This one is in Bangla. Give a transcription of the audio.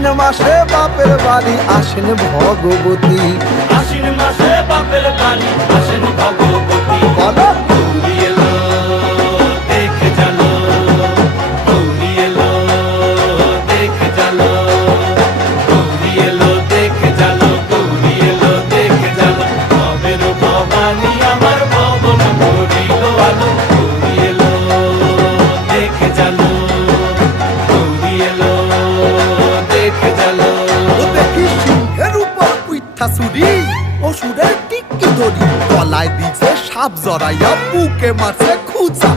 আশ্বিন মাসে বাপের বাড়ি আসেন ভগবতী। আশ্বিন মাসে বাপের বাড়ি আসেন ভগবতী। বলো গৌরী এলো দেখে জানো, গৌরী এলো দেখে জানো, গৌরী এলো দেখে জানো, গৌরী এলো দেখে জানো। ভবের ভবানী আমার ভবন ভরিল আলো। গৌরী এলো দেখে জানো, গৌরী এলো দেখে জানো। ও দেখি সিংহের উপর উইঠা চুরি, অসুরের টিকি ধরি, গলায় দিছে সাপ জড়াইয়া বুকে মারছে খুঁচা।